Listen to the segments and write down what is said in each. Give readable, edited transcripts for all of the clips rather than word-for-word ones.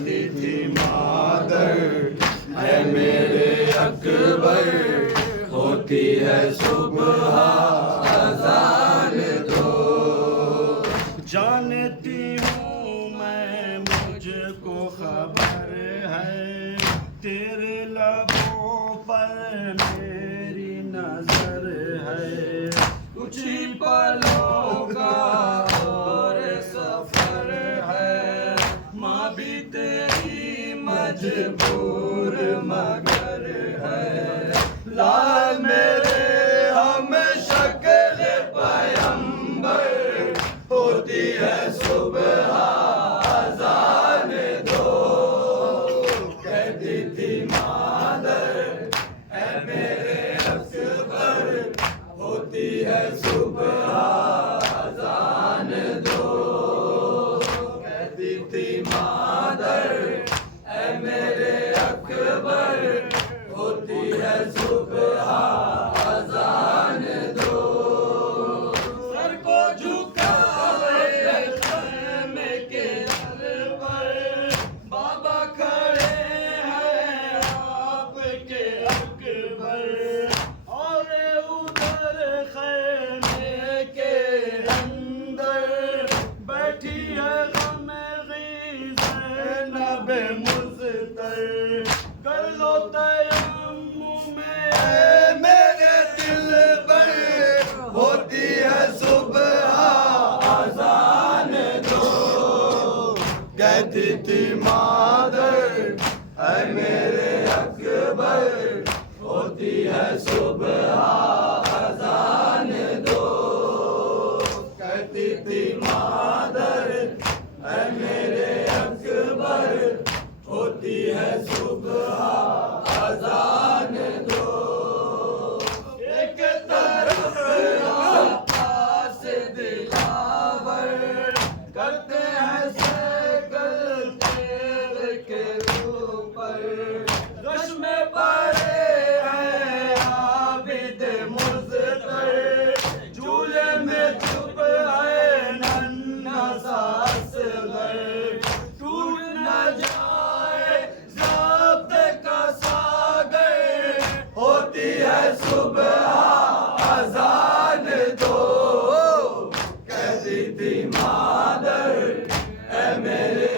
कहती थी मादर ऐ मेरे अकबर, होती है सुबह अज़ान दो। जानती हूँ मैं मुझको खबर है, तेरे लबों पर मेरी नजर है। कुछ ही पलों का और सफर है, माँ भी तेरी मजबूर मगर है। लाल मेरे हम शक्ल पैगंबर, होती है सुबह अज़ान दो। कहती थी मादर ऐ मेरे अकबर, होती है सुबह अज़ान दो। कहती थी मादर ऐ मेरे अकबर, होती है सुबह अज़ान दो। सर को झुकाए खैमे के दर पर, बाबा खड़े हैं आपके अकबर। और उधर खैमे के अंदर बैठी है गम-ए-ग़ीज़ ज़ैनब मुज़्तर। कर लो तयम्मुम ऐ मेरे दिलबर, होती है सुबह अज़ान दो। कहती थी मादर ऐ मेरे अकबर, होती है सुबह अज़ान दो। कहती थी मादर ऐ मेरे अकबर, होती है सुबह अज़ान दो। एक तरफ आपास दिलावर, करते हैं सैकल तेरे के ऊपर। रश में पड़े हैं आबिद मुज़्तर, झूले में चुप है नन्हा सा असग़र। टूट न जाए ज़ब्त का सागर, होती है सुबह अज़ान दो। कहती थी मादर ऐ मेरे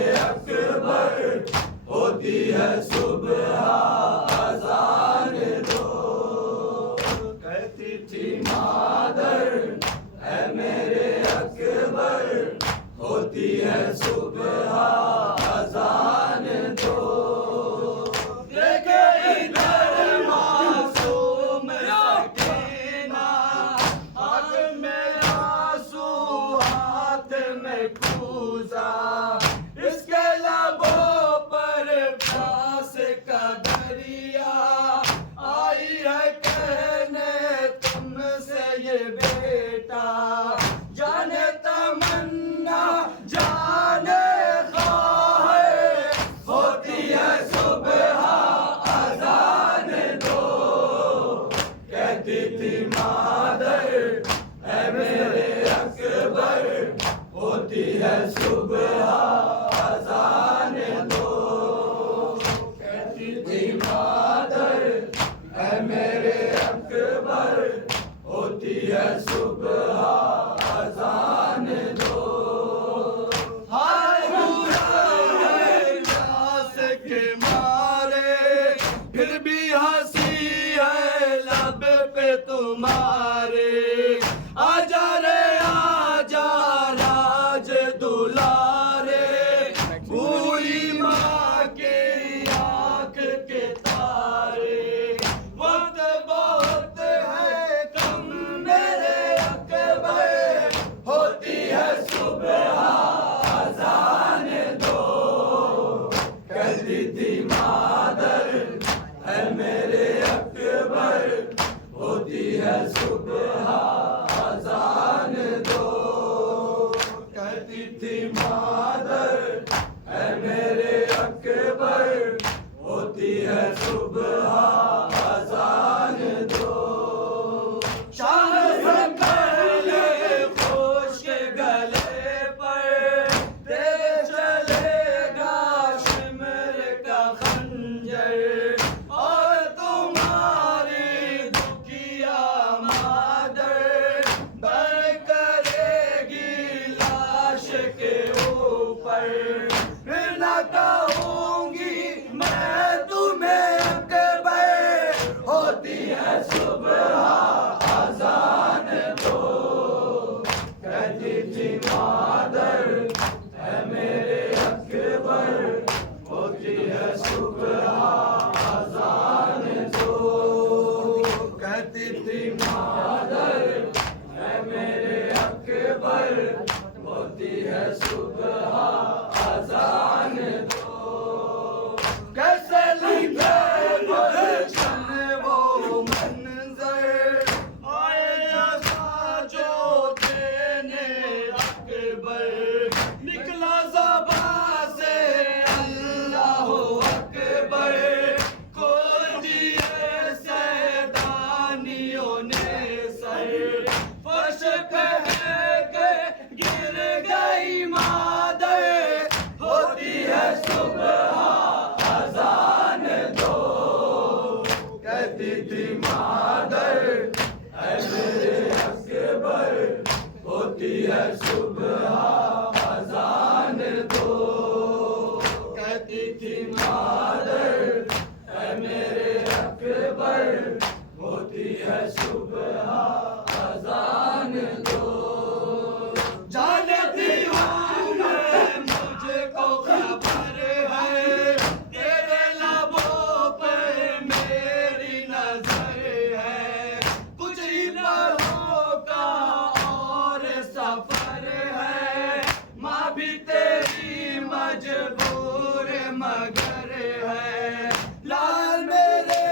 मगर है। लाल मेरे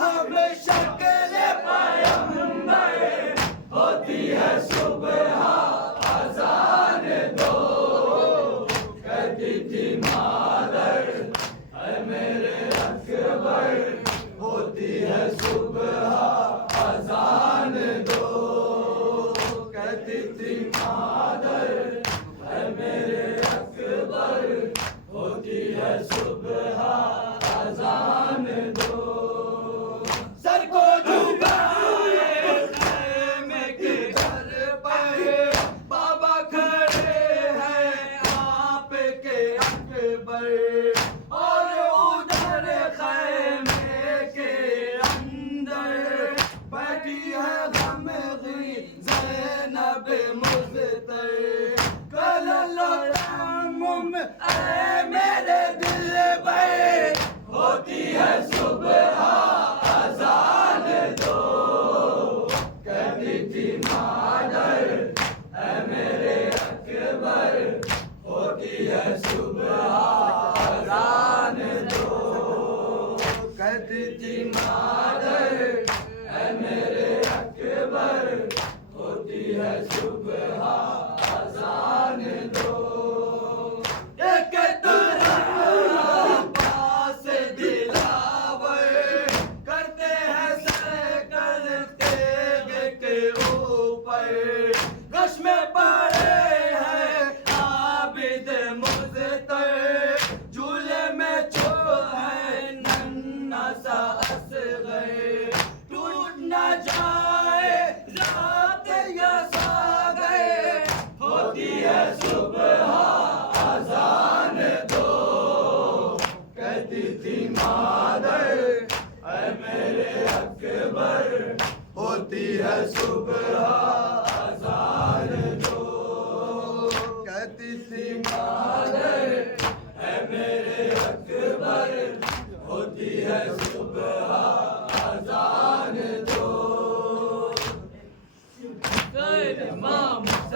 हम शक्ल पैगंबर, होती है सुबह अज़ान दो। कहती थी मादर है मेरे अकबर, होती है सुबह अज़ान दो। कहती थी मादर है मेरे अकबर, होती है सुबह अज़ान दो। सर को झुकाए खैमे के घर पर, बाबा खड़े हैं आपके अकबर। और उधर खैमे के अंदर बैठी है गमगी ज़ैनब मुज़्तर। कल लड़ामुम ऐ मेरे दिल पर, होती है सुबह अज़ान दो। कहती थी मादर ऐ मेरे अकबर, होती है सुबह अज़ान दो। कहती थी मादर ऐ मेरे अकबर, होती है सुबह अज़ान दो। एक तरफ पास दिलावर करते हैं सैकल तेग के ऊपर। गश में पड़े हैं आबिद मुज़्तर, झूले में जो है नन्हा सा असग़र। टूट न जाए रात या सागर, होती है सुबह अज़ान दो। कहती थी मादर ऐ मेरे अकबर, होती है सुबह अज़ान दो। कहती थी